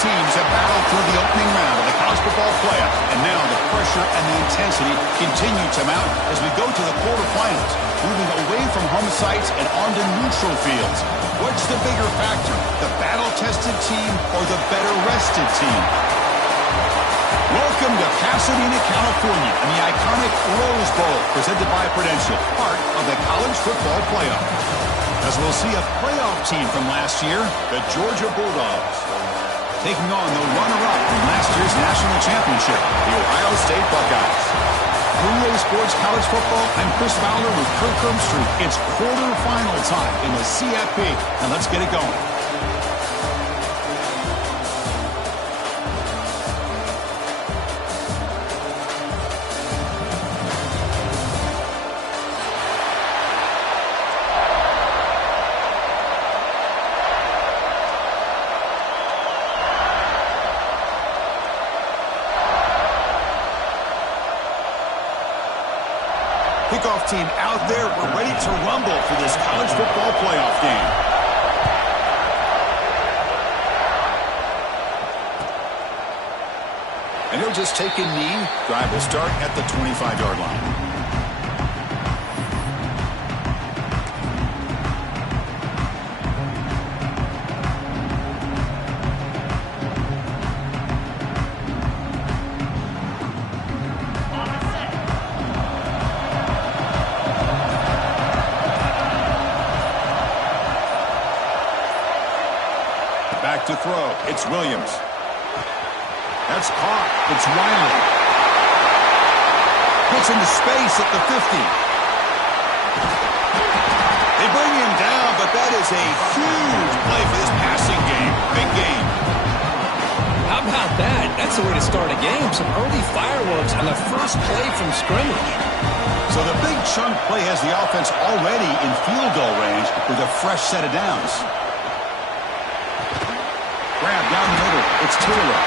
teams have battled through the opening round of the college football playoff, and now the pressure and the intensity continue to mount as we go to the quarterfinals, moving away from home sites and onto neutral fields. What's the bigger factor, the battle-tested team or the better-rested team? Welcome to Pasadena, California, and the iconic Rose Bowl, presented by Prudential, part of the college football playoff. As we'll see a playoff team from last year, the Georgia Bulldogs, taking on the runner-up from last year's national championship, the Ohio State Buckeyes. For EA Sports College Football, I'm Chris Fowler with Kirk Herbstreit. It's quarterfinal time in the CFP, and let's get it going. Kickoff team out there. We're ready to rumble for this college football playoff game. And he'll just take a knee. Drive will start at the 25-yard line. Back to throw. It's Williams. That's caught. It's Riley. Puts into space at the 50. They bring him down, but that is a huge play for this passing game. Big game. How about that? That's the way to start a game. Some early fireworks on the first play from scrimmage. So the big chunk play has the offense already in field goal range with a fresh set of downs. Grab down the middle. It's Taylor.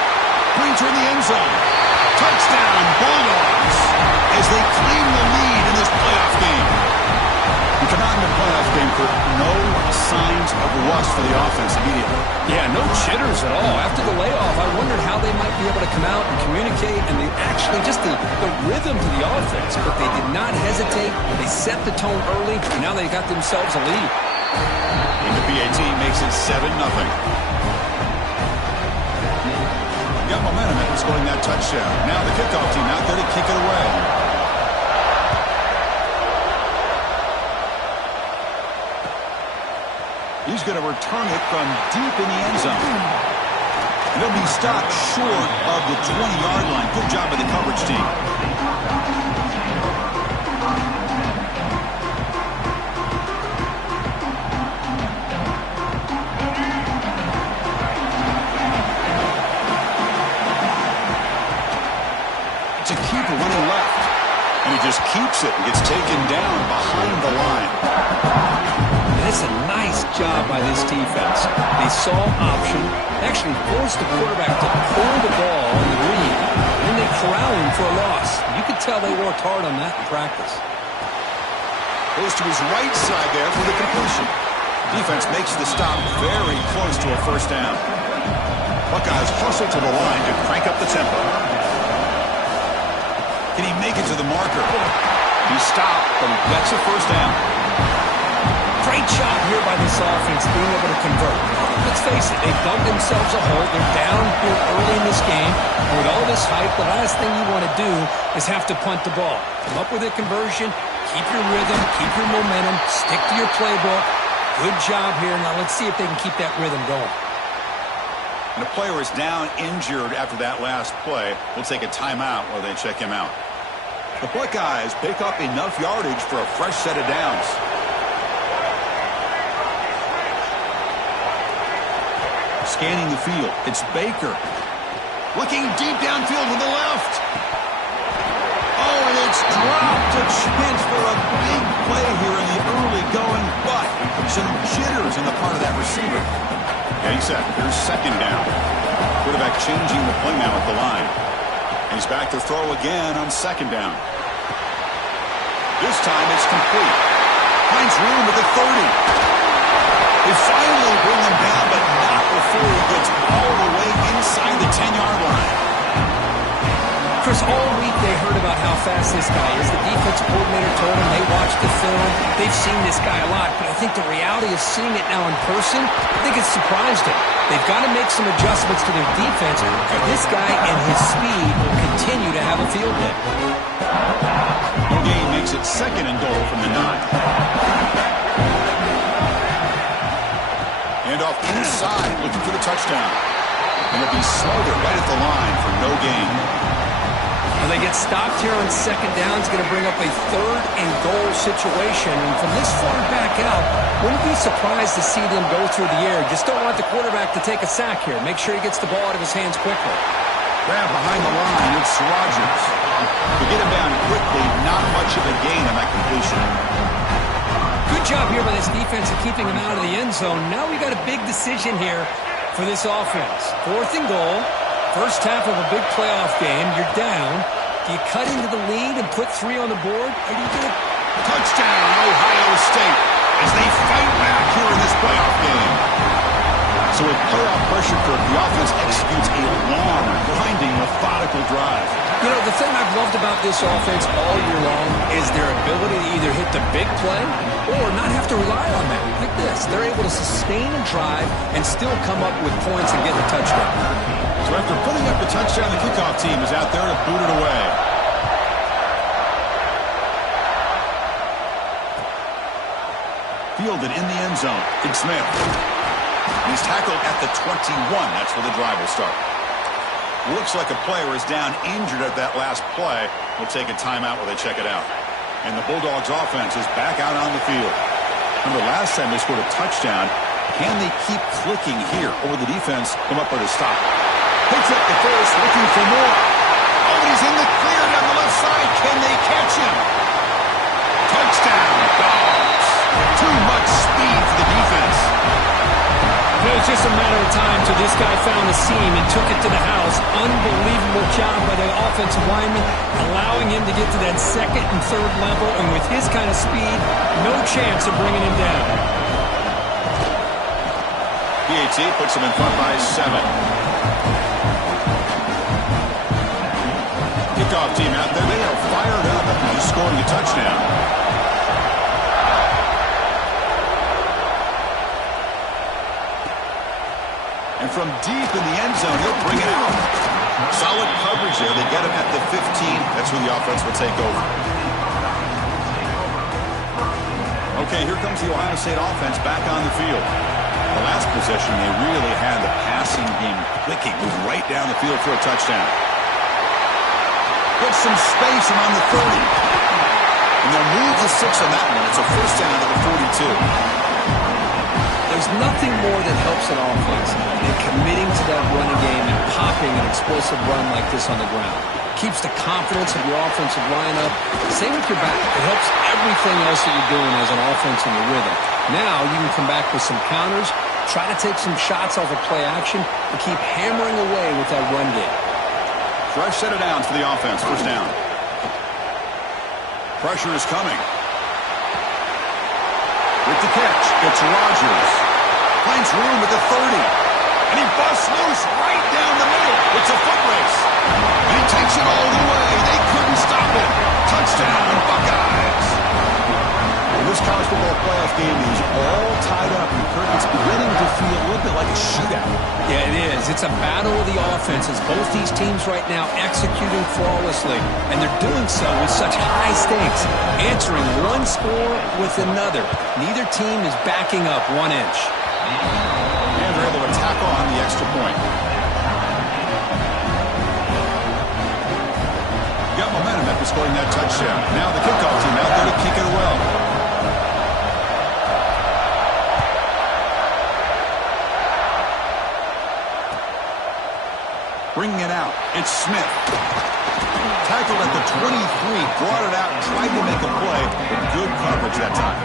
Pointer in the end zone. Touchdown, Bulldogs, as they claim the lead in this playoff game. You come out in the playoff game for no signs of rust for the offense immediately. Yeah, no jitters at all. After the layoff, I wondered how they might be able to come out and communicate, and they actually just the rhythm to the offense. But they did not hesitate. They set the tone early, and now they got themselves a lead. And the PAT makes it 7-0. Got momentum after scoring that touchdown. Now the kickoff team out there to kick it away. He's going to return it from deep in the end zone. And he'll be stopped short of the 20-yard line. Good job by the coverage team. Just keeps it and gets taken down behind the line. That's a nice job by this defense. They saw option, actually forced the quarterback to pull the ball in the read, and then they corral him for a loss. You could tell they worked hard on that in practice. Goes to his right side there for the completion. Defense makes the stop very close to a first down. Buckeyes hustle to the line to crank up the tempo. Can he make it to the marker? He stopped, but he gets a first down. Great job here by this offense being able to convert. Let's face it, they've dug themselves a hole. They're down here early in this game. And with all this hype, the last thing you want to do is have to punt the ball. Come up with a conversion, keep your rhythm, keep your momentum, stick to your playbook. Good job here. Now let's see if they can keep that rhythm going. And the player is down injured after that last play. We'll take a timeout while they check him out. The Buckeyes pick up enough yardage for a fresh set of downs. Scanning the field, it's Baker. Looking deep downfield to the left. Oh, and it's dropped a chance for a big play here in the early going, but some jitters on the part of that receiver. Getting set. Here's second down. Quarterback changing the play now at the line. He's back to throw again on second down. This time it's complete. Finds room at the 30. They finally bring him down, but not before he gets all the way Chris, all week they heard about how fast this guy is. The defensive coordinator told them they watched the film. They've seen this guy a lot. But I think the reality of seeing it now in person, I think it's surprised him. They've got to make some adjustments to their defense, or this guy and his speed will continue to have a field day. Game makes it 2nd and goal from the 9. And off inside, looking for the touchdown. And it'll be smothered right at the line for no gain. Well, they get stopped here on 2nd down. It's going to bring up a 3rd and goal situation. And from this far back out, wouldn't be surprised to see them go through the air. Just don't want the quarterback to take a sack here. Make sure he gets the ball out of his hands quickly. Grab behind the line. It's Rodgers. To get him down quickly, not much of a gain on that completion. Good job here by this defense of keeping him out of the end zone. Now we got a big decision here for this offense. 4th and goal. First half of a big playoff game. You're down. Do you cut into the lead and put 3 on the board? Or do you do it? Touchdown, Ohio State, as they fight back here in this playoff game. So with playoff pressure, the offense executes a long, grinding, methodical drive. You know, the thing I've loved about this offense all year long is their ability to either hit the big play or not have to rely on that. Like this. They're able to sustain a drive and still come up with points and get the touchdown. So after putting up the touchdown, the kickoff team is out there to boot it away. Fielded in the end zone. Big Smith. He's tackled at the 21. That's where the drive will start. Looks like a player is down injured at that last play. We'll take a timeout while they check it out. And the Bulldogs offense is back out on the field. Remember last time they scored a touchdown. Can they keep clicking here, or will the defense come up with a stop? Picks up the first, looking for more. Oh, he's in the clear down the left side. Can they catch him? Touchdown, Dogs. Too much speed for the defense. It was just a matter of time till this guy found the seam and took it to the house. Unbelievable job by the offensive lineman, allowing him to get to that 2nd and 3rd level, and with his kind of speed, no chance of bringing him down. PAT puts him in front by 7. Kickoff team out there, they are fired up after just scoring a touchdown. And from deep in the end zone, he'll bring it out. Solid coverage there. They get him at the 15. That's where the offense will take over. Okay, here comes the Ohio State offense back on the field. The last possession, they really had the passing game clicking. Moved right down the field for a touchdown. Get some space and on the 30. And they'll move the 6 on that one. It's a first down to the 42. There's nothing more that helps an offense than committing to that running game and popping an explosive run like this on the ground. Keeps the confidence of your offensive lineup. Same with your back. It helps everything else that you're doing as an offense in your rhythm. Now you can come back with some counters, try to take some shots off of play action, and keep hammering away with that run game. Fresh set of downs for the offense. First down. Pressure is coming. With the catch, it's Rodgers. Finds room at the 30. And he busts loose right down the middle. It's a foot race. And he takes it all the way. They couldn't stop him. Touchdown, Buckeyes. And this college football playoff game is all tied up. And Kirk, it's beginning to feel a little bit like a shootout. Yeah, it is. It's a battle of the offenses. Both these teams right now executing flawlessly. And they're doing so with such high stakes. Answering one score with another. Neither team is backing up 1 inch. And they're able to tackle on the extra point. Got momentum after scoring that touchdown. Now the kickoff team out there to kick it well. Bringing it out, it's Smith. Tackled at the 23, brought it out, tried to make a play, but good coverage that time.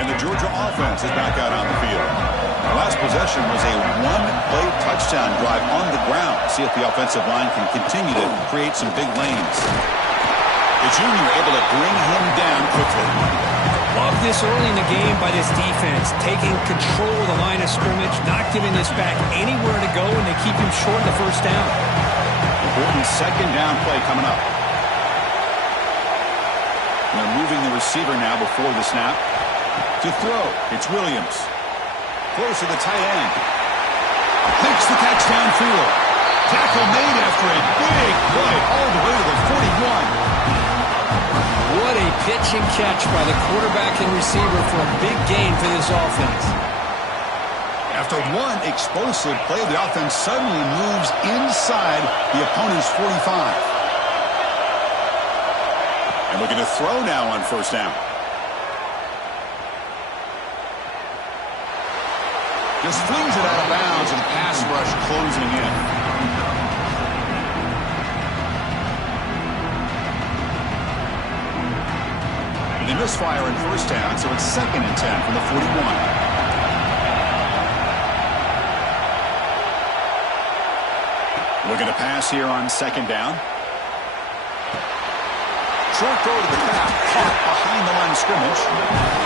And the Georgia offense is back out on the field. The last possession was a one-play touchdown drive on the ground. See if the offensive line can continue to create some big lanes. The junior able to bring him down quickly. Love this early in the game by this defense, taking control of the line of scrimmage, not giving this back anywhere to go, and they keep him short of the first down. Important second down play coming up. And they're moving the receiver now before the snap. To throw, it's Williams. Close to the tight end. Makes the catch downfield. Tackle made after a big play all the way to the 41. What a pitch and catch by the quarterback and receiver for a big gain for this offense. After one explosive play, the offense suddenly moves inside the opponent's 45. And looking to throw now on first down. Just flings it out of bounds and pass rush closing in. They misfire in first down, so it's 2nd and 10 from the 41. Looking to pass here on 2nd down. Short throw to the back, caught behind the line of scrimmage.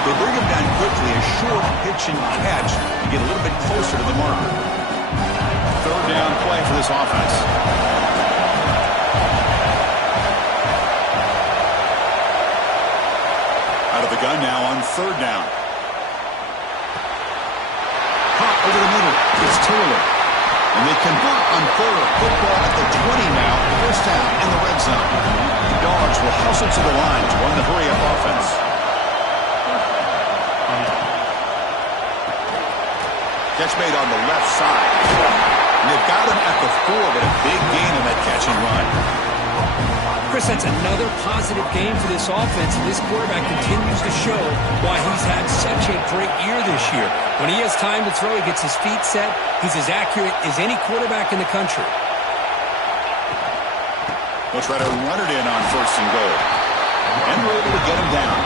They bring him down quickly, a short pitch and catch to get a little bit closer to the marker. 3rd down play for this offense. Out of the gun now on 3rd down. Hot over the middle. It's Taylor. And they convert on 3rd. Football at the 20 now. First down in the red zone. The Dogs will hustle to the line to run the hurry-up offense. Catch made on the left side. And they've got him at the 4, but a big gain on that catch and run. Chris, that's another positive game for this offense, and this quarterback continues to show why he's had such a great year this year. When he has time to throw, he gets his feet set. He's as accurate as any quarterback in the country. They'll try to run it in on 1st and goal. And we're able to get him down.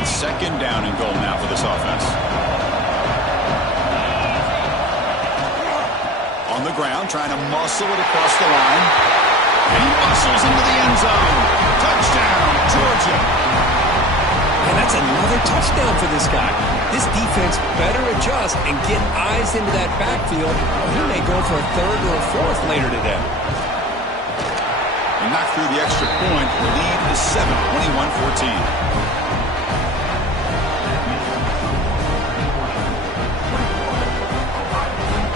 It's 2nd down and goal now for this offense. On the ground, trying to muscle it across the line. And he muscles into the end zone. Touchdown, Georgia. And that's another touchdown for this guy. This defense better adjust and get eyes into that backfield, or he may go for a 3rd or a 4th later today. And knocked through the extra point. The lead is 7, 21-14.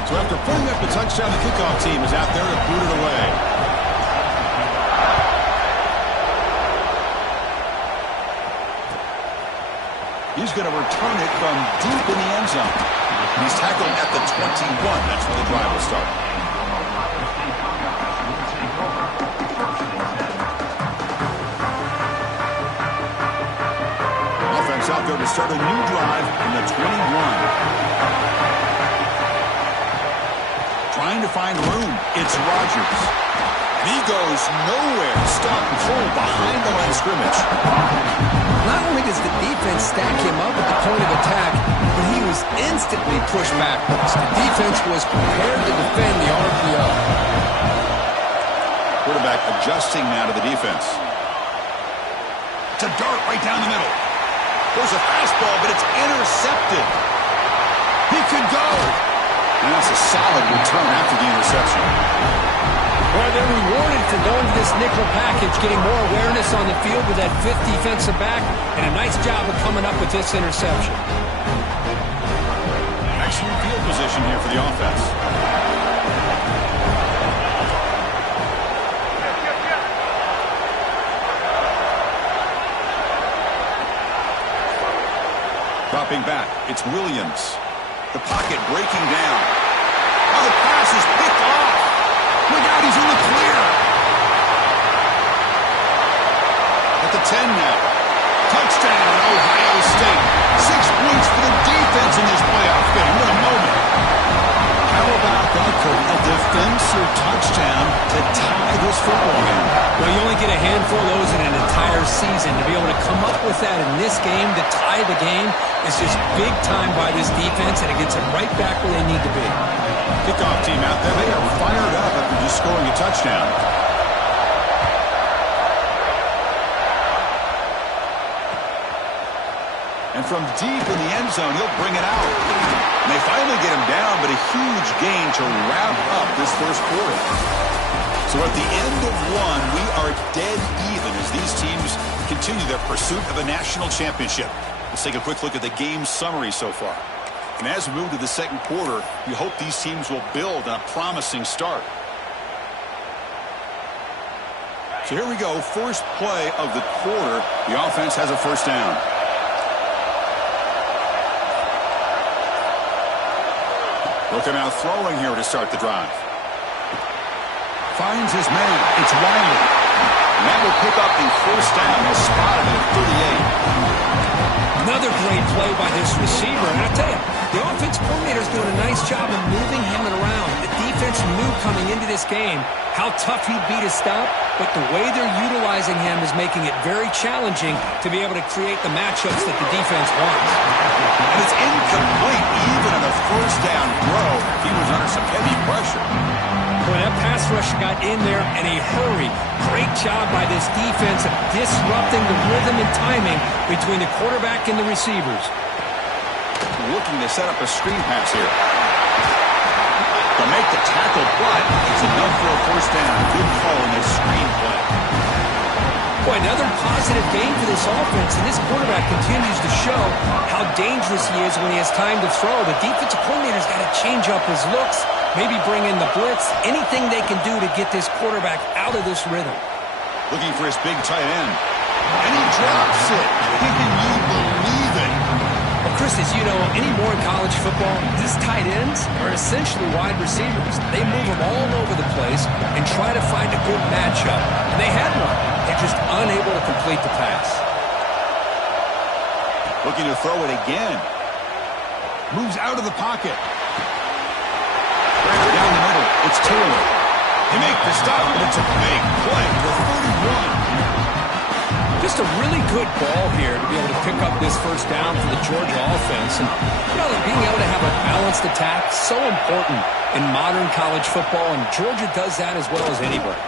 So after putting up the touchdown, the kickoff team is out there to boot it away. He's going to return it from deep in the end zone. He's tackled at the 21. That's where the drive will start. Offense out there to start a new drive from the 21. Trying to find room. It's Rodgers. And he goes nowhere. Stop cold behind the line of scrimmage. Not only does the defense stack him up at the point of attack, but he was instantly pushed backwards. The defense was prepared to defend the RPO. Quarterback adjusting now to the defense. It's a dart right down the middle. There's a fastball, but it's intercepted. He could go. And that's a solid return after the interception. Well, they're rewarded for going to this nickel package, getting more awareness on the field with that 5th defensive back, and a nice job of coming up with this interception. Excellent field position here for the offense. Dropping back, it's Williams. The pocket breaking down. Oh, the pass is picked off. Look out, he's in the clear. At the 10 now. Touchdown, Ohio State. 6 points for the defense in this playoff game. What a moment. How about that, Kurt? A defensive touchdown to tie this football game. Well, you only get a handful of those in an entire season. To be able to come up with that in this game to tie the game is just big time by this defense, and it gets them right back where they need to be. Kickoff team out there, they are fired up after just scoring a touchdown. And from deep in the end zone, he'll bring it out. And they finally get him down, but a huge gain to wrap up this first quarter. So at the end of one, we are dead even as these teams continue their pursuit of a national championship. Let's take a quick look at the game summary so far. And as we move to the second quarter, we hope these teams will build on a promising start. So here we go, first play of the quarter. The offense has a first down. Looking out throwing here to start the drive. Finds his man. It's Wiley. And that will pick up the first down. He's spotted at 38. Another great play by this receiver. And I'll tell you, the offense coordinator is doing a nice job of moving him around. The defense knew coming into this game how tough he'd be to stop, but the way they're utilizing him is making it very challenging to be able to create the matchups that the defense wants. And it's incomplete even on the first down throw. He was under some heavy pressure. Boy, that pass rush got in there in a hurry. Great job by this defense of disrupting the rhythm and timing between the quarterback and the receivers. Looking to set up a screen pass here. To make the tackle, but it's enough for a first down. Good call in this screen play. Boy, another positive game for this offense, and this quarterback continues to show how dangerous he is when he has time to throw. The defensive coordinator's got to change up his looks, maybe bring in the blitz, anything they can do to get this quarterback out of this rhythm. Looking for his big tight end. And he drops it. Can you believe it? Well, Chris, as you know, anymore in college football, these tight ends are essentially wide receivers. They move them all over the place and try to find a good matchup. And they had one. They're just unable to complete the pass. Looking to throw it again. Moves out of the pocket. Down the middle, it's Taylor. They make the stop, and it's a big play for 31. Just a really good ball here to be able to pick up this first down for the Georgia offense. And, you know, being able to have a balanced attack, so important in modern college football, and Georgia does that as well as anybody.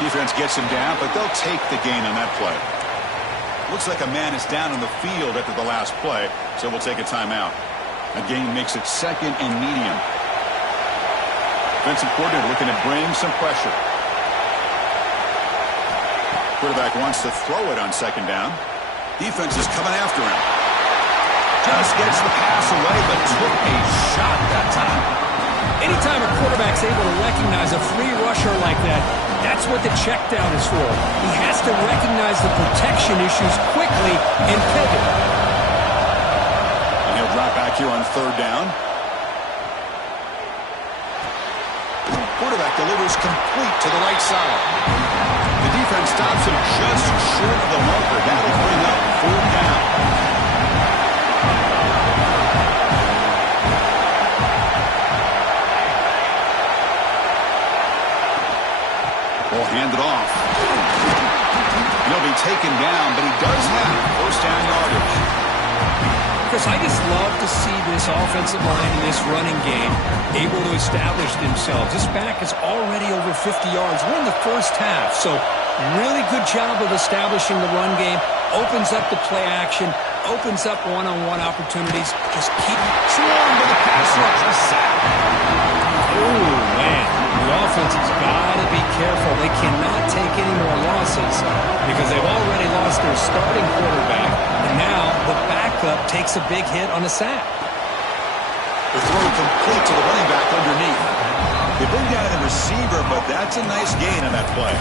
Defense gets him down, but they'll take the gain on that play. Looks like a man is down on the field after the last play, so we'll take a timeout. A gain makes it second and medium. Defensive coordinator looking to bring some pressure. Quarterback wants to throw it on second down. Defense is coming after him. Just gets the pass away, but took a shot that time. Anytime a quarterback's able to recognize a free rusher like that, that's what the check down is for. He has to recognize the protection issues quickly and pivot. And he'll drop back here on third down. Quarterback delivers complete to the right side. The defense stops him just short of the marker. That'll bring up fourth down. Will hand it off. He'll be taken down, but he does have first down yardage. Chris, I just love to see this offensive line in this running game able to establish themselves. This back is already over 50 yards. We're in the first half, so really good job of establishing the run game. Opens up the play action, opens up one-on-one opportunities. Just keep swarm to the pass rush. A sack. Oh, man. The offense has got to be careful. They cannot take any more losses because they've already lost their starting quarterback, and now the backup takes a big hit on a sack. The throw complete to the running back underneath. They bring down the receiver, but that's a nice gain on that play.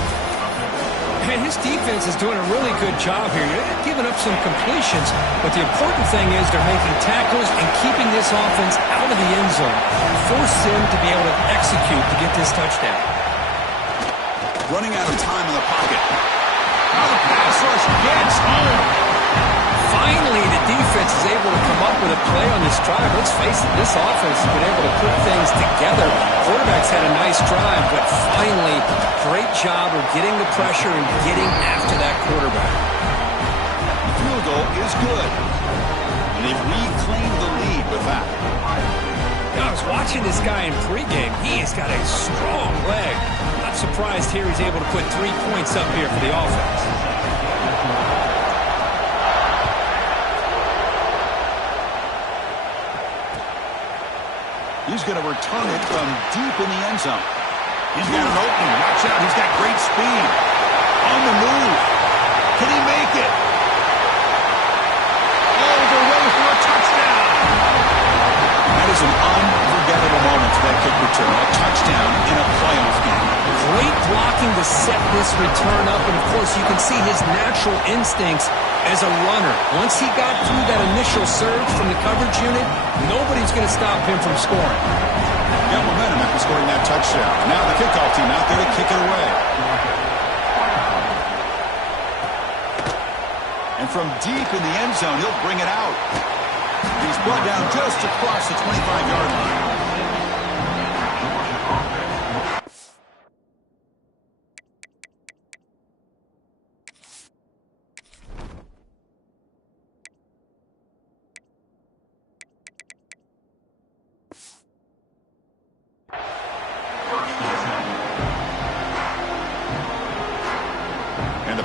And his defense is doing a really good job here. They're giving up some completions, but the important thing is they're making tackles and keeping this offense out of the end zone. Force them to be able to execute to get this touchdown. Running out of time in the pocket. Now the pass rush gets home. Finally, the defense defense is able to come up with a play on this drive. Let's face it, this offense has been able to put things together. Quarterback's had a nice drive, but finally, great job of getting the pressure and getting after that quarterback. The field goal is good. And they've reclaimed the lead with that. I was watching this guy in pregame. He has got a strong leg. Not surprised here he's able to put 3 points up here for the offense. He's going to return it from deep in the end zone. He's got an opening. Watch out. He's got great speed. On the move. Can he make it? All the way for a touchdown. That is an unforgettable moment for that kick return. A touchdown in a playoff game. Great blocking to set this return up, and of course you can see his natural instincts as a runner. Once he got through that initial surge from the coverage unit, nobody's going to stop him from scoring. Got momentum after scoring that touchdown. Now the kickoff team out there to kick it away. And from deep in the end zone, he'll bring it out. He's brought down just across the 25-yard line.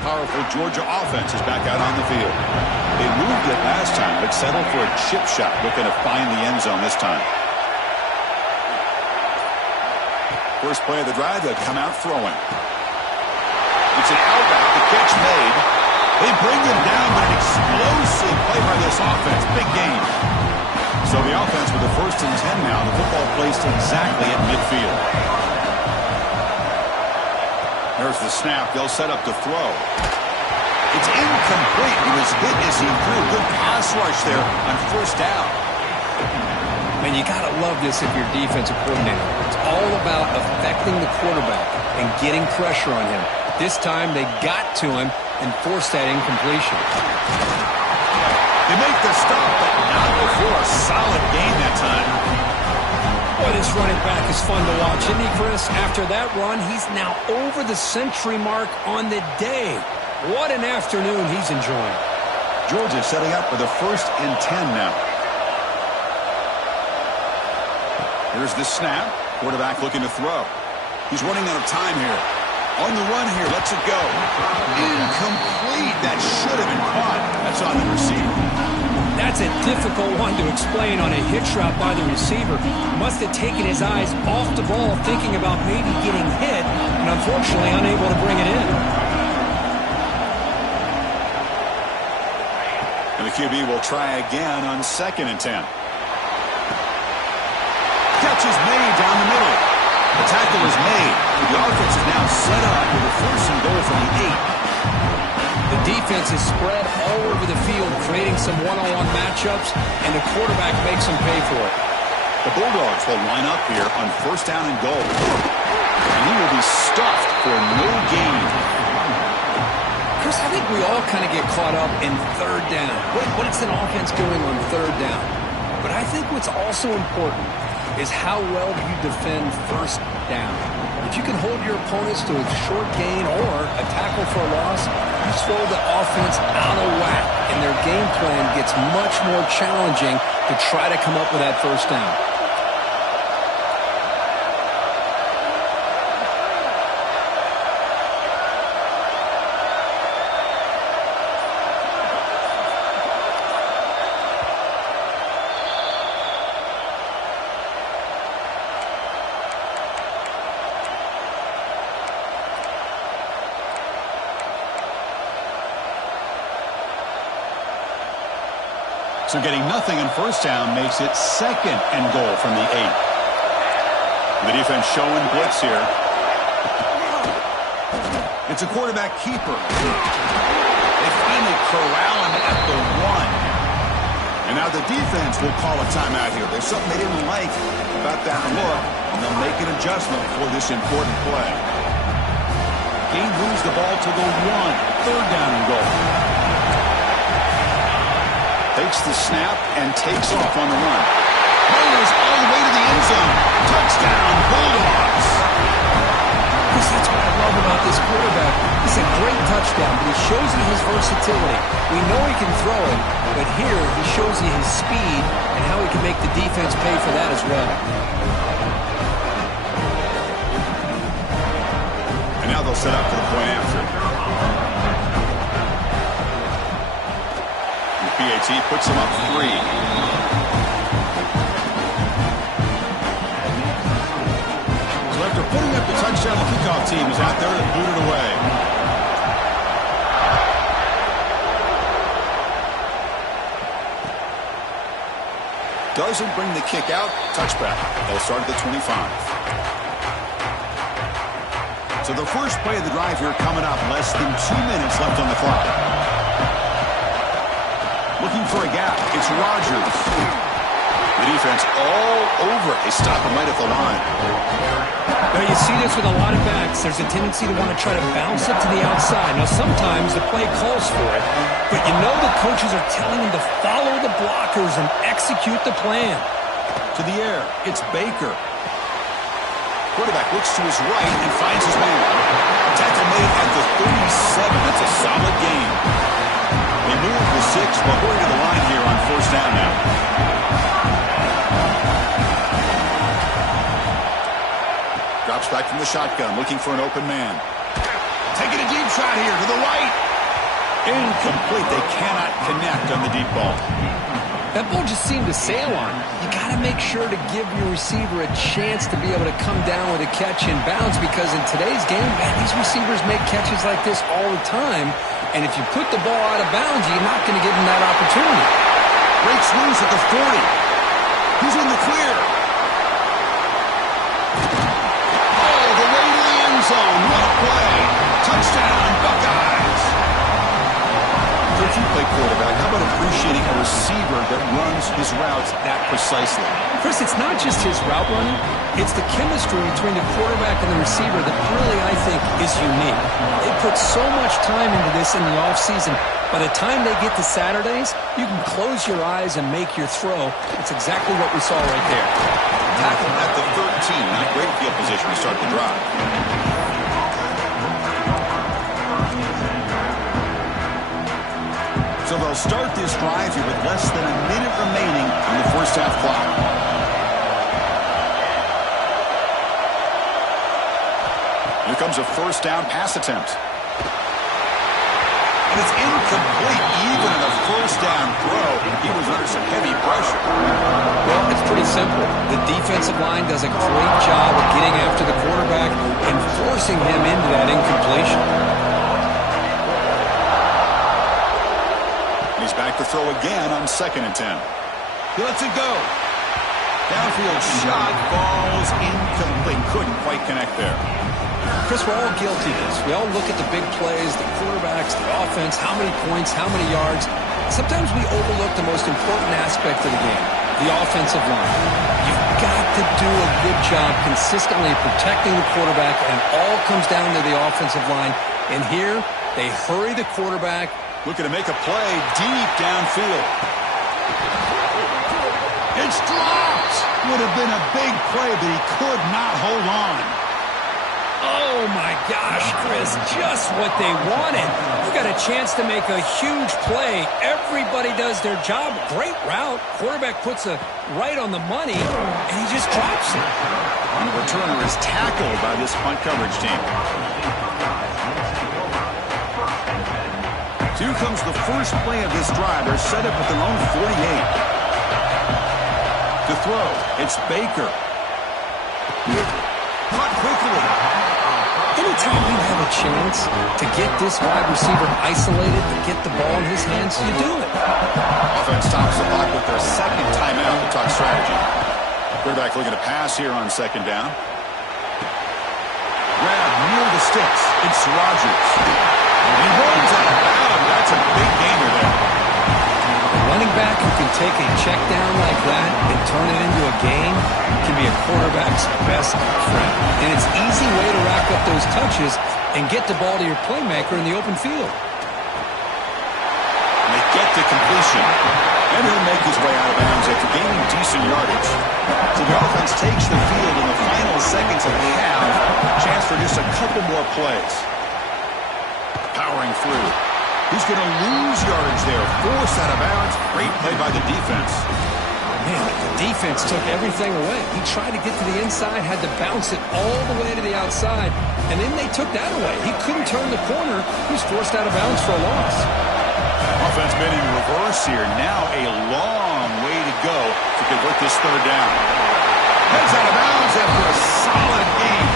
Powerful Georgia offense is back out on the field. They moved it last time, but settled for a chip shot, looking to find the end zone this time. First play of the drive, they'll come out throwing. It's an outback, the catch made. They bring him down, but an explosive play by this offense. Big game. So the offense with the 1st and 10 now. The football placed exactly at midfield. There's the snap. They'll set up to throw. It's incomplete. He was hit as he threw. Good pass rush there on 1st down. Man, you got to love this if you're defensive coordinator. It's all about affecting the quarterback and getting pressure on him. This time they got to him and forced that incompletion. They make the stop, but not before a solid gain that time. Boy, this running back is fun to watch, isn't he, Chris? After that run, he's now over the century mark on the day. What an afternoon he's enjoying. Georgia setting up for the 1st and 10 now. Here's the snap. Quarterback looking to throw. He's running out of time here. On the run here, lets it go. Incomplete. That should have been caught. That's on the receiver. That's a difficult one to explain on a hitch route by the receiver. Must have taken his eyes off the ball, thinking about maybe getting hit, and unfortunately unable to bring it in. And the QB will try again on 2nd and 10. Catch is made down the middle. The tackle is made. The offense is now set up with a 1st and goal from the 8. The defense is spread all over the field, creating some one-on-one matchups, and the quarterback makes them pay for it. The Bulldogs will line up here on 1st down and goal. And he will be stuffed for no gain. Chris, I think we all kind of get caught up in 3rd down. What is an offense doing on 3rd down? But I think what's also important is how well you defend 1st down. If you can hold your opponents to a short gain or a tackle for a loss, you throw the offense out of whack, and their game plan gets much more challenging to try to come up with that 1st down. So getting nothing on 1st down makes it 2nd and goal from the 8. The defense showing blitz here. It's a quarterback keeper. They finally corral him at the 1. And now the defense will call a timeout here. There's something they didn't like about that look, and they'll make an adjustment for this important play. He moves the ball to the 1. 3rd down and goal. They Fakes the snap and takes off on the run. Rolls all the way to the end zone. Touchdown, Bulldogs. Chris, that's what I love about this quarterback. It's a great touchdown, but he shows you his versatility. We know he can throw it, but here he shows you his speed and how he can make the defense pay for that as well. And now they'll set up for the point after. And the PAT puts them up 3. After putting up the touchdown, the kickoff team is out there and boot it away. Doesn't bring the kick out. Touchback. They'll start at the 25. So the first play of the drive here coming up. Less than 2 minutes left on the clock. Looking for a gap. It's Rodgers. The defense all over. They stop him right at the line. Now you see this with a lot of backs. There's a tendency to want to try to bounce it to the outside. Now sometimes the play calls for it, but you know the coaches are telling them to follow the blockers and execute the plan. To the air, it's Baker. Quarterback looks to his right and finds his man. Tackle made at the 37. That's a solid gain. They move the 6 while going to the line here on first down now. Drops back from the shotgun, looking for an open man. Taking a deep shot here to the right. Incomplete. They cannot connect on the deep ball. That ball just seemed to sail on. You got to make sure to give your receiver a chance to be able to come down with a catch in bounds, because in today's game, man, these receivers make catches like this all the time. And if you put the ball out of bounds, you're not going to give them that opportunity. Breaks loose at the 40. He's in the clear. Zone. What a play. Touchdown, Buckeyes. If you play quarterback, how about appreciating a receiver that runs his routes that precisely? Chris, it's not just his route running. It's the chemistry between the quarterback and the receiver that really, I think, is unique. They put so much time into this in the offseason. By the time they get to Saturdays, you can close your eyes and make your throw. It's exactly what we saw right there. Tackle at the 13. Not great field position to start the drive. So they'll start this drive here with less than a minute remaining on the first half clock. Here comes a first down pass attempt. And it's incomplete even in a first down throw. He was under some heavy pressure. Well, it's pretty simple. The defensive line does a great job of getting after the quarterback and forcing him into that incompletion. He's back to throw again on 2nd and 10. He lets it go. Downfield shot falls incomplete. Couldn't quite connect there. Chris, we're all guilty of this. We all look at the big plays, the quarterbacks, the offense, how many points, how many yards. Sometimes we overlook the most important aspect of the game, the offensive line. You've got to do a good job consistently protecting the quarterback, and it all comes down to the offensive line. And here, they hurry the quarterback. Looking to make a play deep downfield. It's dropped. Would have been a big play, but he could not hold on. Oh, my gosh, Chris, just what they wanted. You got a chance to make a huge play. Everybody does their job. Great route. Quarterback puts it right on the money, and he just drops it. And the returner is tackled by this punt coverage team. So here comes the first play of this drive. They're set up at their own 48. To throw, it's Baker. Caught quickly. Anytime you have a chance to get this wide receiver isolated, to get the ball in his hands, you do it. Offense stops the clock with their second timeout to talk strategy. Quarterback looking to pass here on 2nd down. Grab near the sticks. It's Rodgers. He runs out of bounds. That's a big gainer there. A running back who can take a check down like that and turn it into a gain can be a quarterback's best friend. And it's an easy way to rack up those touches and get the ball to your playmaker in the open field. And they get to completion. And he'll make his way out of bounds after gaining decent yardage. So the offense takes the field in the final seconds of the half. Chance for just a couple more plays. Powering through. He's going to lose yardage there. Forced out of bounds. Great play by the defense. Man, the defense took everything away. He tried to get to the inside, had to bounce it all the way to the outside, and then they took that away. He couldn't turn the corner. He was forced out of bounds for a loss. Offense been in reverse here. Now a long way to go to convert this third down. Heads out of bounds after a solid game.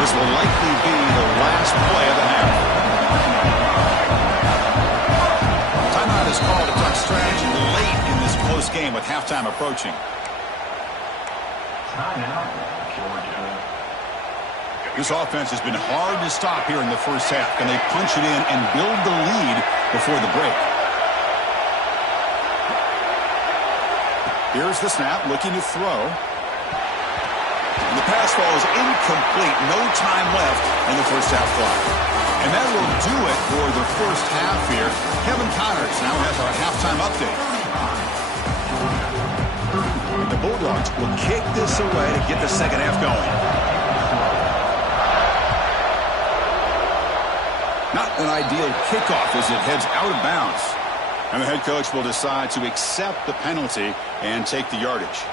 This will likely be the last play of the half. Timeout is called to talk strategy late in this close game with halftime approaching. This offense has been hard to stop here in the first half. Can they punch it in and build the lead before the break? Here's the snap, looking to throw. And the pass falls incomplete. No time left in the first half clock. And that will do it for the first half here. Kevin Connors now has our halftime update. The Bulldogs will kick this away to get the second half going. Not an ideal kickoff as it heads out of bounds. And the head coach will decide to accept the penalty and take the yardage.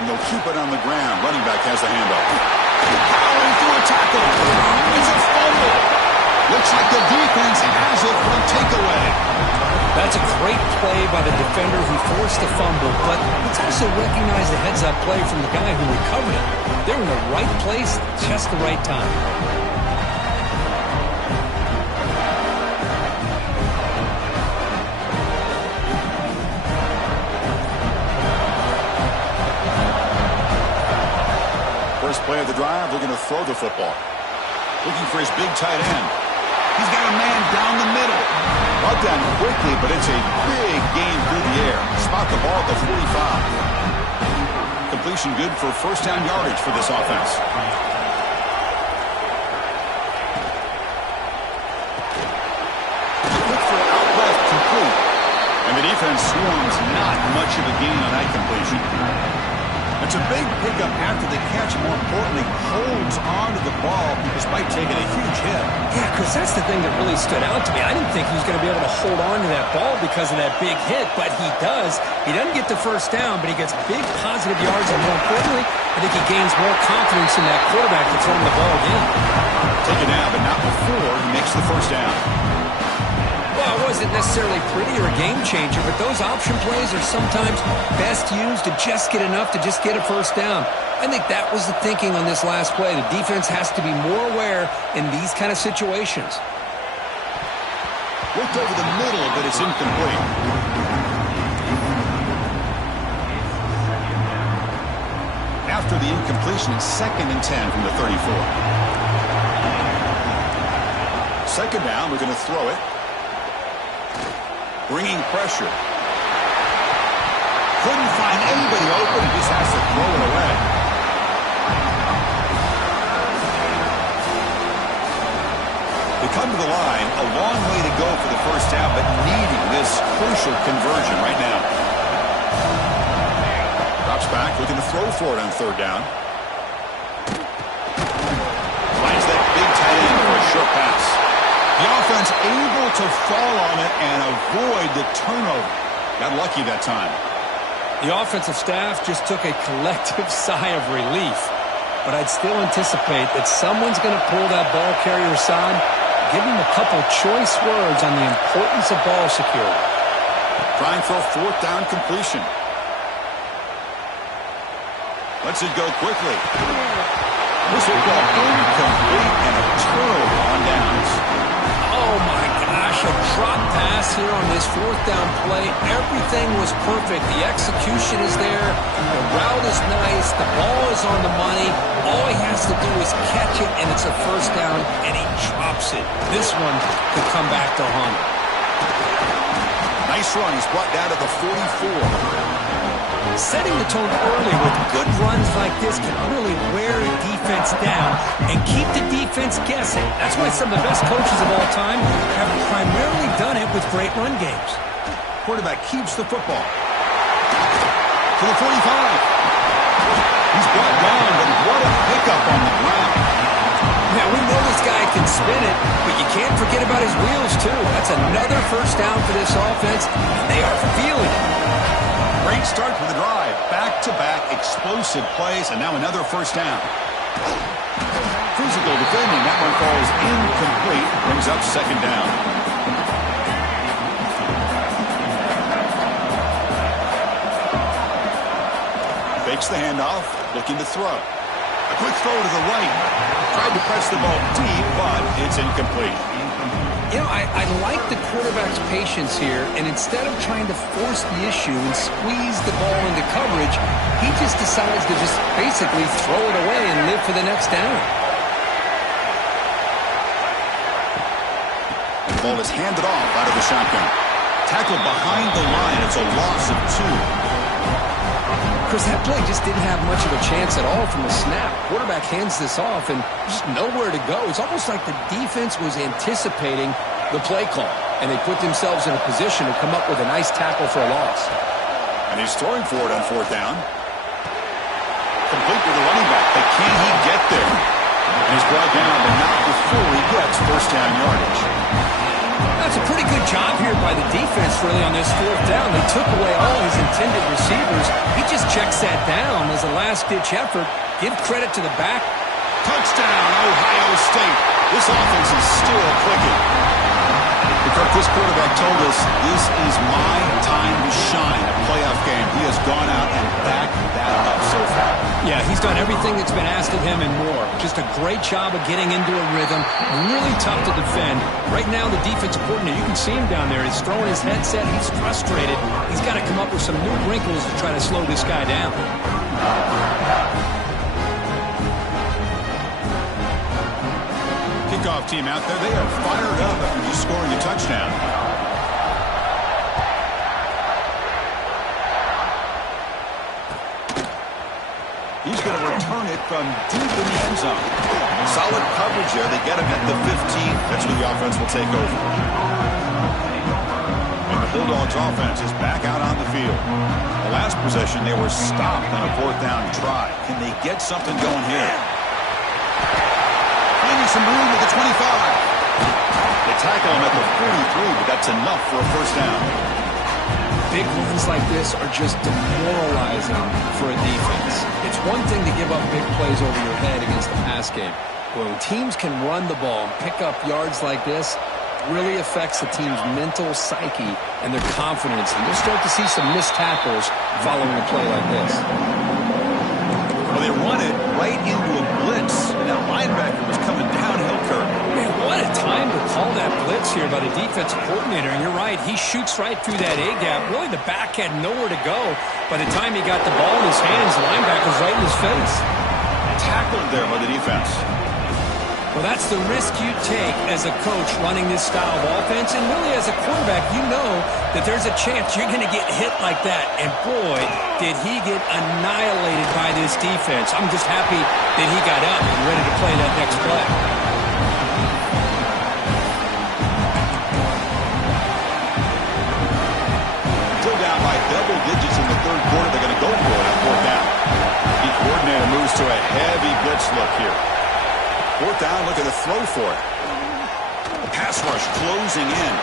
And they'll keep it on the ground. Running back has the handoff. Powering through a tackle. It's a fumble. Looks like the defense has it for a takeaway. That's a great play by the defender who forced the fumble, but let's also recognize the heads-up play from the guy who recovered it. They're in the right place, just the right time. First play of the drive, they're going to throw the football. Looking for his big tight end. He's got a man down the middle. Brought down quickly, but it's a big gain through the air. Spot the ball at the 45. Completion good for first down yardage for this offense. Look for out left, complete. And the defense swarms not much of a gain on that completion. It's a big pickup after the catch. More importantly, holds on to the ball despite taking a huge hit. Yeah, because that's the thing that really stood out to me. I didn't think he was going to be able to hold on to that ball because of that big hit, but he does. He doesn't get the first down, but he gets big positive yards, and more importantly, I think he gains more confidence in that quarterback to throw him the ball again. Taken down, but not before he makes the first down. Well, it wasn't necessarily pretty or a game changer, but those option plays are sometimes best used to just get enough to just get a first down. I think that was the thinking on this last play. The defense has to be more aware in these kind of situations. Looked over the middle, but it's incomplete. After the incompletion, it's 2nd and 10 from the 34. Second down, we're going to throw it. Bringing pressure. Couldn't find anybody open. He just has to throw it away. They come to the line. A long way to go for the first half, but needing this crucial conversion right now. Drops back, looking to throw for it on third down. Finds that big tight end for a short pass. The offense able to fall on it and avoid the turnover. Got lucky that time. The offensive staff just took a collective sigh of relief. But I'd still anticipate that someone's going to pull that ball carrier aside, give him a couple choice words on the importance of ball security. Trying for a fourth down completion. Lets it go quickly. This will go incomplete and a turnover on downs. Oh, my gosh, a drop pass here on this fourth down play. Everything was perfect. The execution is there. The route is nice. The ball is on the money. All he has to do is catch it, and it's a first down, and he drops it. This one could come back to haunt him. Nice run. He's brought down to the 44. Setting the tone early with good runs like this can really wear a defense down and keep the defense guessing. That's why some of the best coaches of all time have primarily done it with great run games. Quarterback keeps the football. To the 45. He's brought down, but what a pickup on the ground. Now, we know this guy can spin it, but you can't forget about his wheels, too. That's another first down for this offense, and they are feeling it. Great start for the drive. Back-to-back explosive plays, and now another first down. Physical defending. That one falls incomplete. Brings up second down. Fakes the handoff, looking to throw. A quick throw to the right. Tried to press the ball deep, but it's incomplete. You know, I like the quarterback's patience here, and instead of trying to force the issue and squeeze the ball into coverage, he just decides to just basically throw it away and live for the next down. The ball is handed off out of the shotgun. Tackled behind the line. It's a loss of 2. Chris, that play just didn't have much of a chance at all from the snap. Quarterback hands this off, and just nowhere to go. It's almost like the defense was anticipating the play call, and they put themselves in a position to come up with a nice tackle for a loss. And he's throwing for it on fourth down. Complete to the running back, but can he get there? And he's brought down, but not before he gets first down yardage. That's a pretty good job here by the defense, really, on this fourth down. They took away all his intended receivers. He just checks that down as a last-ditch effort. Give credit to the back. Touchdown, Ohio State. This offense is still clicking. Because this quarterback told us this is my time to shine. A playoff game. He has gone out and backed that up so far. Yeah, he's done everything that's been asked of him and more. Just a great job of getting into a rhythm. Really tough to defend. Right now, the defensive coordinator, you can see him down there. He's throwing his headset. He's frustrated. He's got to come up with some new wrinkles to try to slow this guy down. Kickoff team out there. They are fired up after just scoring a touchdown. He's going to return it from deep in the end zone. Solid coverage there. They get him at the 15. That's where the offense will take over. And the Bulldogs offense is back out on the field. The last possession, they were stopped on a fourth down try. Can they get something going here? Finding some room at the 25. They tackle him at the 43, but that's enough for a first down. Big runs like this are just demoralizing for a defense. It's one thing to give up big plays over your head against the pass game. But when teams can run the ball and pick up yards like this, it really affects the team's mental psyche and their confidence. And you'll start to see some missed tackles following a play like this. Well, they run it right into a blitz, and that linebacker was coming downhill, Kirk. Man, what a time to call that blitz here by the defensive coordinator. And you're right, he shoots right through that A-gap. Really, the back had nowhere to go. By the time he got the ball in his hands, the linebacker's right in his face. Tackled there by the defense. Well, that's the risk you take as a coach running this style of offense. And really, as a quarterback, you know that there's a chance you're going to get hit like that. And boy, did he get annihilated by this defense. I'm just happy that he got up and ready to play that next play. Still down by double digits in the third quarter. They're going to go for it on fourth down. The coordinator moves to a heavy blitz look here. Fourth down, look at the throw for it. The pass rush closing in.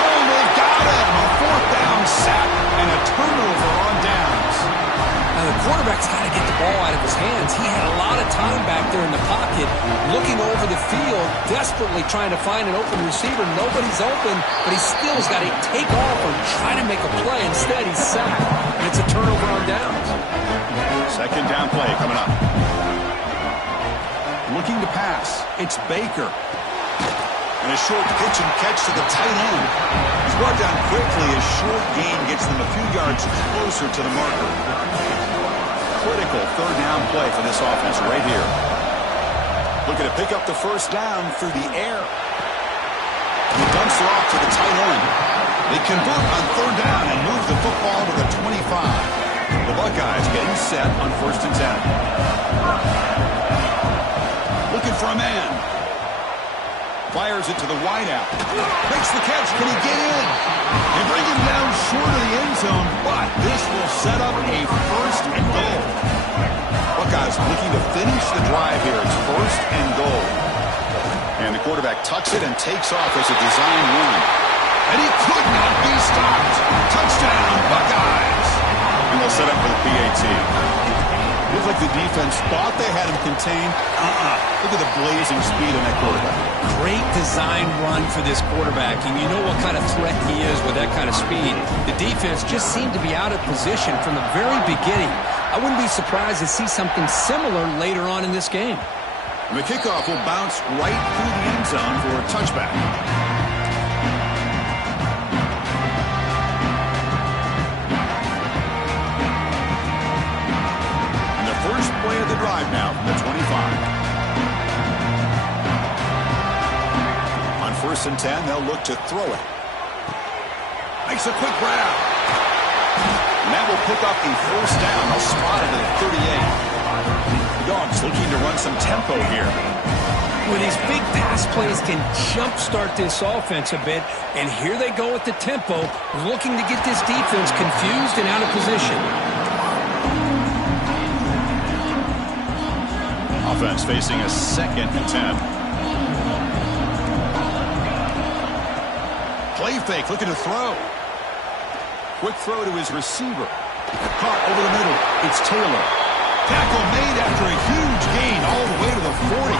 Oh, they've got him. A fourth down sack and a turnover on downs. Now, the quarterback's got to get the ball out of his hands. He had a lot of time back there in the pocket, looking over the field, desperately trying to find an open receiver. Nobody's open, but he still's got to take off or try to make a play. Instead, he's sacked, and it's a turnover on downs. Second down play coming up. Looking to pass. It's Baker. And a short pitch and catch to the tight end. He's brought down quickly. A short gain gets them a few yards closer to the marker. Critical third down play for this offense right here. Looking to pick up the first down through the air. And he dumps it off to the tight end. They convert on third down and move the football to the 25. The Buckeyes getting set on 1st and 10. Looking for a man. Fires it to the wideout. Makes the catch. Can he get in? They bring him down short of the end zone, but this will set up a first and goal. Buckeyes looking to finish the drive here. It's first and goal. And the quarterback tucks it and takes off as a design run. And he could not be stopped. Touchdown, Buckeyes. And they'll set up for the PAT. Looks like the defense thought they had him contained. Look at the blazing speed in that quarterback. Great design run for this quarterback, and you know what kind of threat he is with that kind of speed. The defense just seemed to be out of position from the very beginning. I wouldn't be surprised to see something similar later on in this game. And the kickoff will bounce right through the end zone for a touchback. First play of the drive now from the 25. On 1st and 10, they'll look to throw it. Makes a quick grab. And that will pick up the first down. They'll spot it at the 38. The Dogs looking to run some tempo here. Well, these big pass plays can jumpstart this offense a bit, and here they go with the tempo, looking to get this defense confused and out of position. Offense facing a 2nd and 10. Play fake, looking to throw. Quick throw to his receiver. Caught over the middle. It's Taylor. Tackle made after a huge gain all the way to the 40.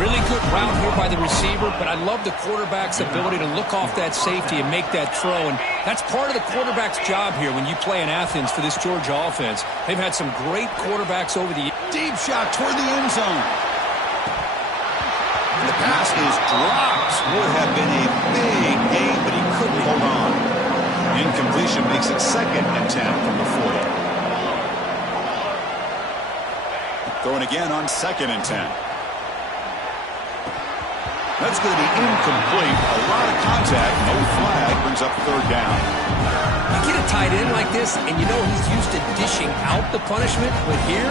Really good route here by the receiver, but I love the quarterback's ability to look off that safety and make that throw. And that's part of the quarterback's job here when you play in Athens for this Georgia offense. They've had some great quarterbacks over the years. Deep shot toward the end zone. The pass is dropped. Would have been a big gain, but he couldn't hold on. Incompletion makes it 2nd and 10 from the 40. Throwing again on 2nd and 10. That's going to be incomplete. A lot of contact. No flag. Brings up 3rd down. You get a tight end like this, and you know he's used to dishing out the punishment, but here,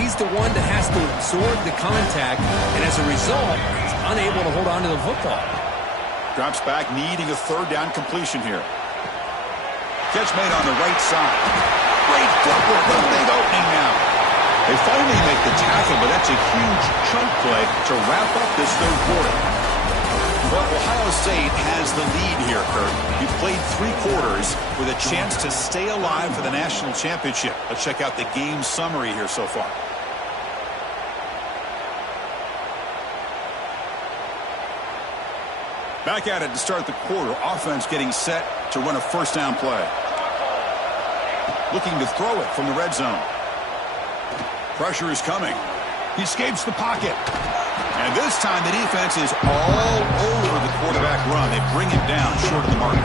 he's the one that has to absorb the contact, and as a result, he's unable to hold on to the football. Drops back, needing a 3rd down completion here. Catch made on the right side. Great footwork. A big opening now. They finally make the tackle, but that's a huge chunk play to wrap up this 3rd quarter. Well, Ohio State has the lead here, Kurt. You've played 3 quarters with a chance to stay alive for the national championship. Let's check out the game summary here so far. Back at it to start the quarter. Offense getting set to run a 1st down play. Looking to throw it from the red zone. Pressure is coming. He escapes the pocket. And this time the defense is all over the quarterback run. They bring him down short of the marker.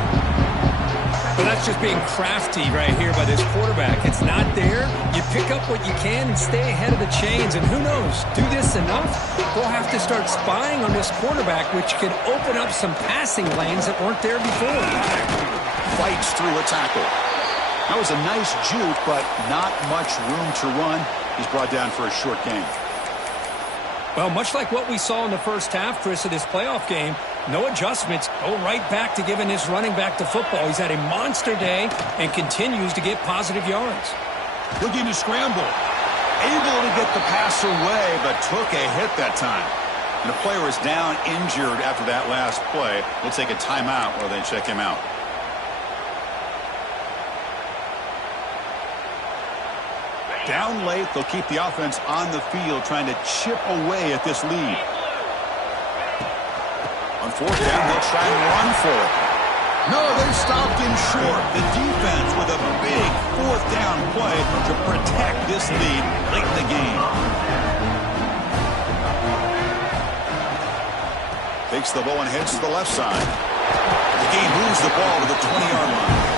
But that's just being crafty right here by this quarterback. It's not there. You pick up what you can and stay ahead of the chains. And who knows, do this enough, we'll have to start spying on this quarterback, which could open up some passing lanes that weren't there before. Fights through a tackle. That was a nice juke, but not much room to run. He's brought down for a short gain. Well, much like what we saw in the first half, Chris, of this playoff game, no adjustments. Go right back to giving his running back the football. He's had a monster day and continues to get positive yards. Looking to scramble. Able to get the pass away, but took a hit that time. And the player is down injured after that last play. We'll take a timeout while they check him out. Down late, they'll keep the offense on the field, trying to chip away at this lead. On 4th down, they'll try and run for it. No, they stopped him short. The defense with a big 4th down play to protect this lead late in the game. Takes the ball and heads to the left side. The game moves the ball to the 20-yard line.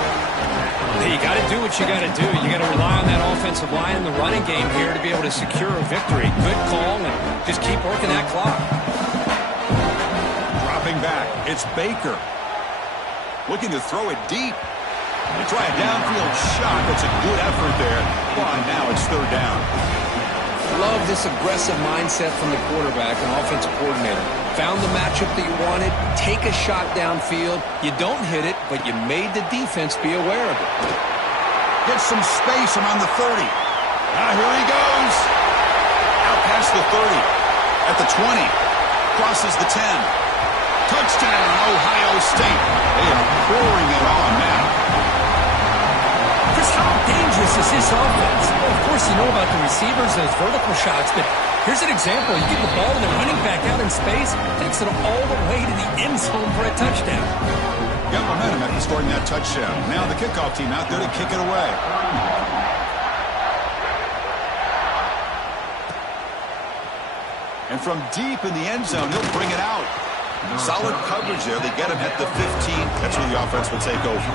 You got to do what you got to do. You got to rely on that offensive line in the running game here to be able to secure a victory. Good call, and just keep working that clock. Dropping back, it's Baker. Looking to throw it deep. They try a downfield shot. That's a good effort there. But now it's 3rd down. love this aggressive mindset from the quarterback and offensive coordinator. Found the matchup that you wanted, take a shot downfield. You don't hit it, but you made the defense be aware of it. Gets some space around the 30. Here he goes. Out past the 30. At the 20. Crosses the 10. Touchdown, Ohio State. They are pouring it on now. Chris, how dangerous is this offense? Well, of course, you know about the receivers, those vertical shots, but here's an example. You get the ball and the running back out in space, takes it all the way to the end zone for a touchdown. Got momentum after scoring that touchdown. Now the kickoff team out there to kick it away. And from deep in the end zone, he'll bring it out. Solid coverage there. They get him at the 15. That's where the offense will take over.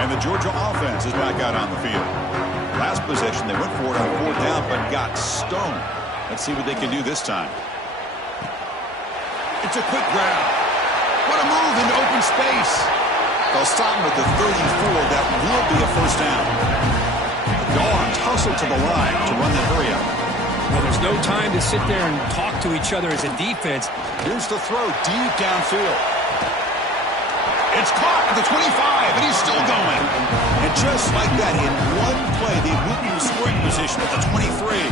And the Georgia offense is back out on the field. Last possession, they went for it on 4th down, but got stoned. Let's see what they can do this time. It's a quick grab. What a move into open space. They'll stop him at the 34. That will be a first down. The Dogs hustle to the line to run the hurry up. Well, there's no time to sit there and talk to each other as a defense. Here's the throw deep downfield. It's caught at the 25, and he's still going. And just like that, in one play, they moved into scoring position at the 23.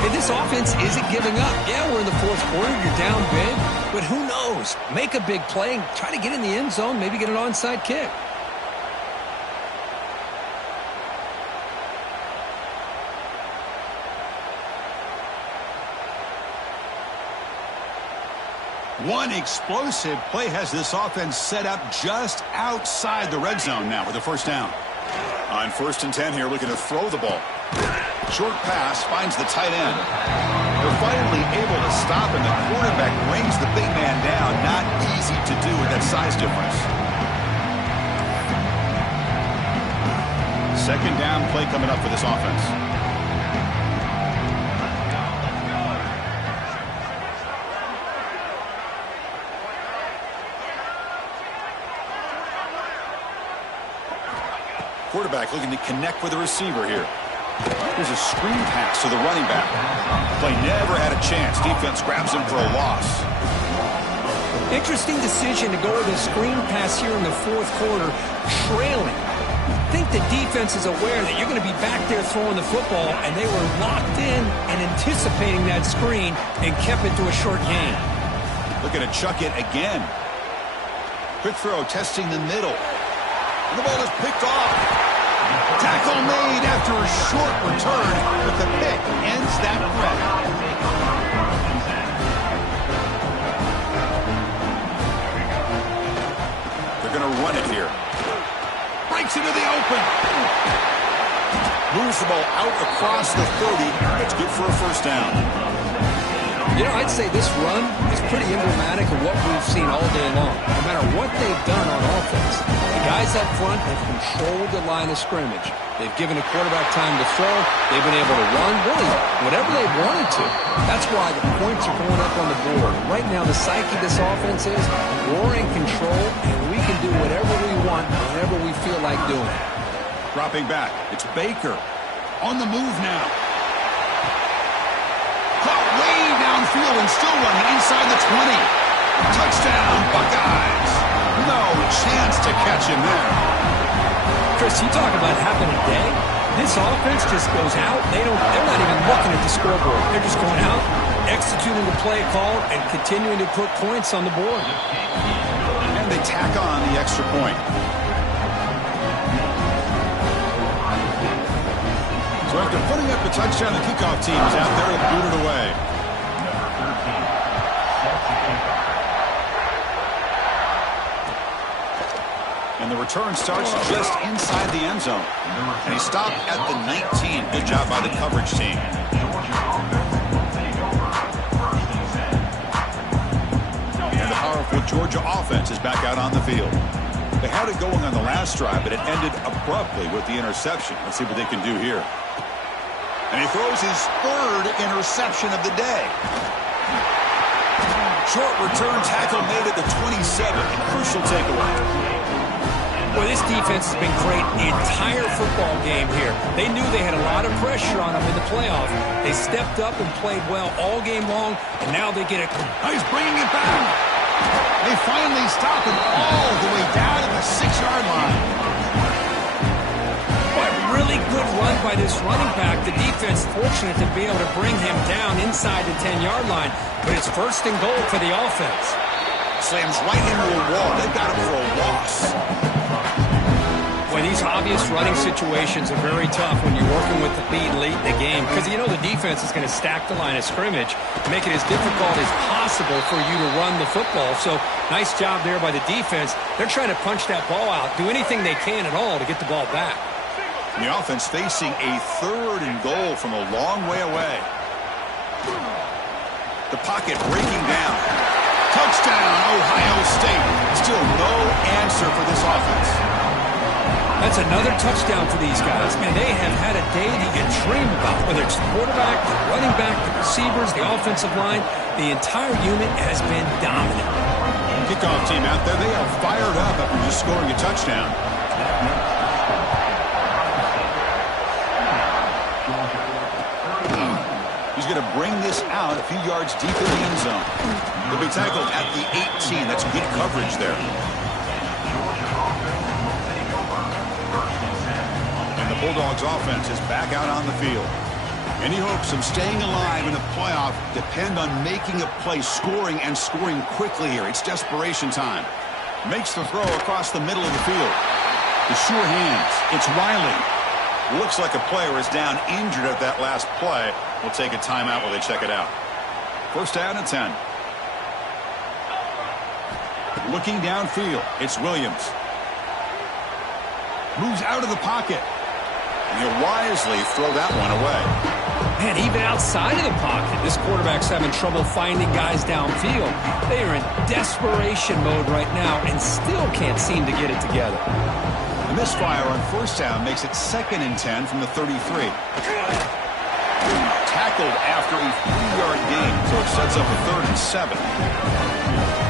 Hey, this offense isn't giving up. Yeah, we're in the 4th quarter. You're down big. But who knows? Make a big play. Try to get in the end zone. Maybe get an onside kick. One explosive play has this offense set up just outside the red zone now with a first down. On 1st and 10 here, looking to throw the ball. Short pass finds the tight end. They're finally able to stop, and the quarterback brings the big man down. Not easy to do with that size difference. 2nd down play coming up for this offense. Quarterback looking to connect with the receiver here. Here's a screen pass to the running back. Play never had a chance. Defense grabs him for a loss. Interesting decision to go with a screen pass here in the 4th quarter, trailing. I think the defense is aware that you're going to be back there throwing the football, and they were locked in and anticipating that screen and kept it to a short gain. Looking to chuck it again. Quick throw, testing the middle. And the ball is picked off. Tackle made after a short return, but the pick ends that threat. They're going to run it here. Breaks into the open. Moves the ball out across the 30. That's good for a first down. You know, I'd say this run is pretty emblematic of what we've seen all day long. No matter what they've done on offense, the guys up front have controlled the line of scrimmage. They've given a quarterback time to throw. They've been able to run, really, whatever they wanted to. That's why the points are going up on the board. Right now, the psyche of this offense is we're in control, and we can do whatever we want whenever we feel like doing it. Dropping back, it's Baker. On the move now. Caught way downfield and still running inside the 20. Touchdown, Buckeyes. No chance to catch him there. Chris, you talk about having a day. This offense just goes out. They're not even looking at the scoreboard. They're just going out, executing the play call, and continuing to put points on the board. And they tack on the extra point. So after putting up the touchdown, the kickoff team is out there to boot it away. And the return starts just inside the end zone. And he stopped at the 19. Good job by the coverage team. And the powerful Georgia offense is back out on the field. They had it going on the last drive, but it ended abruptly with the interception. Let's see what they can do here. And he throws his 3rd interception of the day. Short return tackle made at the 27. A crucial takeaway. Well, this defense has been great the entire football game here. They knew they had a lot of pressure on them in the playoff. They stepped up and played well all game long, and now they get it. Oh, he's bringing it back. They finally stop him all the way down to the 6-yard line. What really good run by this running back. The defense fortunate to be able to bring him down inside the 10-yard line, but it's 1st and goal for the offense. Slams right into a wall. They've got him for a loss. Boy, these obvious running situations are very tough when you're working with the lead late in the game because you know the defense is going to stack the line of scrimmage, make it as difficult as possible for you to run the football. So nice job there by the defense. They're trying to punch that ball out, do anything they can at all to get the ball back. The offense facing a 3rd and goal from a long way away. The pocket breaking down. Touchdown, Ohio State. Still no answer for this offense. That's another touchdown for these guys. Man, they have had a day that you dream about, whether it's the quarterback, the running back, the receivers, the offensive line. The entire unit has been dominant. Kickoff team out there, they are fired up after just scoring a touchdown. He's going to bring this out a few yards deep in the end zone. He'll be tackled at the 18. That's good coverage there. And the Bulldogs offense is back out on the field. Any hopes of staying alive in the playoff depend on making a play, scoring and scoring quickly here. It's desperation time. Makes the throw across the middle of the field. The sure hands. It's Riley. Looks like a player is down injured at that last play. We'll take a timeout while they check it out. 1st down and 10. Looking downfield, it's Williams. Moves out of the pocket. And he'll wisely throw that one away. Man, even outside of the pocket, this quarterback's having trouble finding guys downfield. They are in desperation mode right now and still can't seem to get it together. The misfire on 1st down makes it 2nd and 10 from the 33. Tackled after a 3-yard gain, so it sets up a 3rd and 7.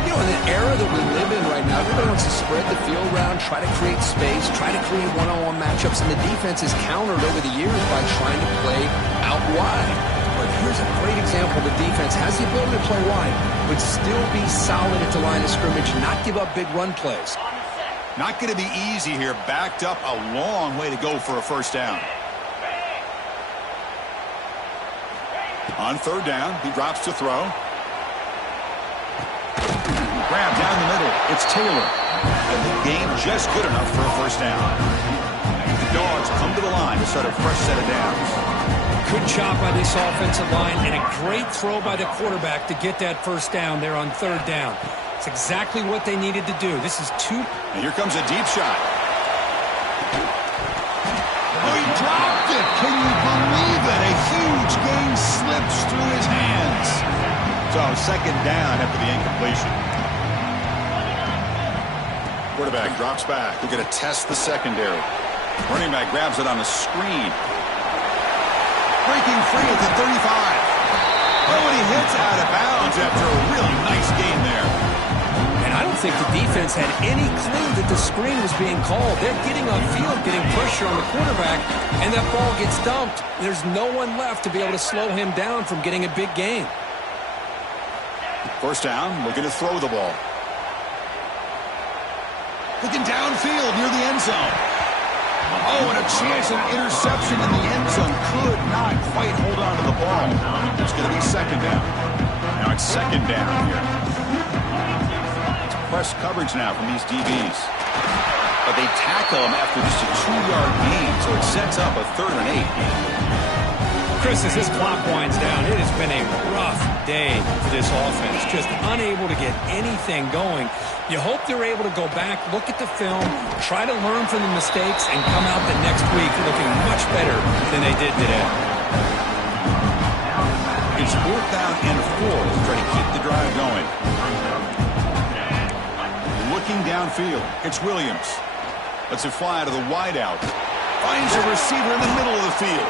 You know, in the era that we live in right now, everybody wants to spread the field around, try to create space, try to create one-on-one matchups, and the defense is countered over the years by trying to play out wide. But here's a great example. The defense has the ability to play wide, but still be solid at the line of scrimmage, not give up big run plays. Not going to be easy here. Backed up a long way to go for a 1st down. On 3rd down, he drops to throw. Grab down the middle. It's Taylor. And the game just good enough for a 1st down. The Dogs come to the line to start a fresh set of downs. Good job by this offensive line and a great throw by the quarterback to get that 1st down there on 3rd down. It's exactly what they needed to do. This is And here comes a deep shot. Oh, he dropped it. Can you believe it? A huge gain slips through his hands. So 2nd down after the incompletion. Quarterback drops back. We're going to test the secondary. Running back grabs it on a screen. Breaking free at the 35. Oh, and he hits out of bounds after a really nice gain there. I don't think the defense had any clue that the screen was being called. They're getting upfield, getting pressure on the quarterback, and that ball gets dumped. There's no one left to be able to slow him down from getting a big gain. 1st down, looking to throw the ball. Looking downfield near the end zone. Oh, and a chance of interception in the end zone. Could not quite hold on to the ball. It's going to be 2nd down. Now it's 2nd down here. Press coverage now from these DBs. But they tackle him after just a 2-yard gain, so it sets up a 3rd and 8. Chris, as this clock winds down, it has been a rough day for this offense. Just unable to get anything going. You hope they're able to go back, look at the film, try to learn from the mistakes, and come out the next week looking much better than they did today. It's 4th down and 4 to try to keep the drive going. Looking downfield, it's Williams. Lets it fly out of the wideout. Finds a receiver in the middle of the field.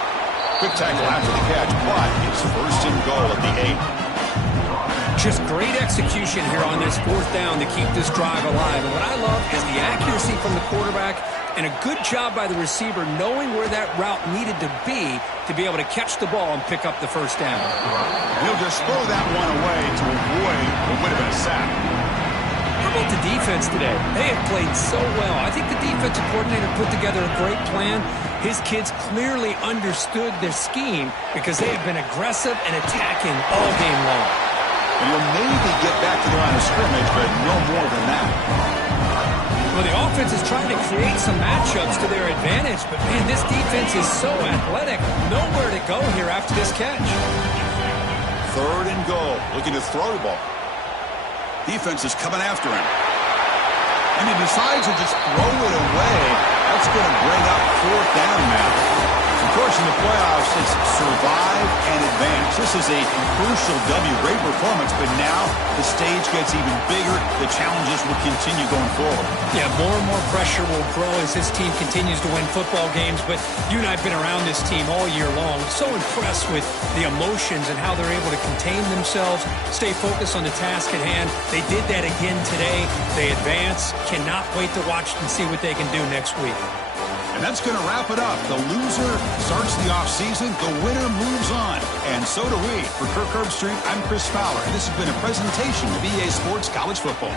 Quick tackle after the catch, but it's 1st and goal at the 8. Just great execution here on this fourth down to keep this drive alive. And what I love is the accuracy from the quarterback and a good job by the receiver knowing where that route needed to be able to catch the ball and pick up the first down. He'll just throw that one away to avoid what would have been a sack. How about the defense today? They have played so well. I think the defensive coordinator put together a great plan. His kids clearly understood their scheme because they have been aggressive and attacking all game long. And he'll maybe get back to the line of scrimmage, but no more than that. Well, the offense is trying to create some matchups to their advantage, but, man, this defense is so athletic. Nowhere to go here after this catch. 3rd and goal, looking to throw the ball. Defense is coming after him. And he decides to just throw it away. That's going to bring up 4th down now. Of course, in the playoffs, it's survive and advance. This is a crucial W. Great performance, but now the stage gets even bigger. The challenges will continue going forward. Yeah, more and more pressure will grow as this team continues to win football games, but you and I have been around this team all year long. So impressed with the emotions and how they're able to contain themselves, stay focused on the task at hand. They did that again today. They advance. Cannot wait to watch and see what they can do next week. And that's going to wrap it up. The loser starts the offseason. The winner moves on. And so do we. For Kirk Herbstreit, I'm Chris Fowler. And this has been a presentation of EA Sports College Football.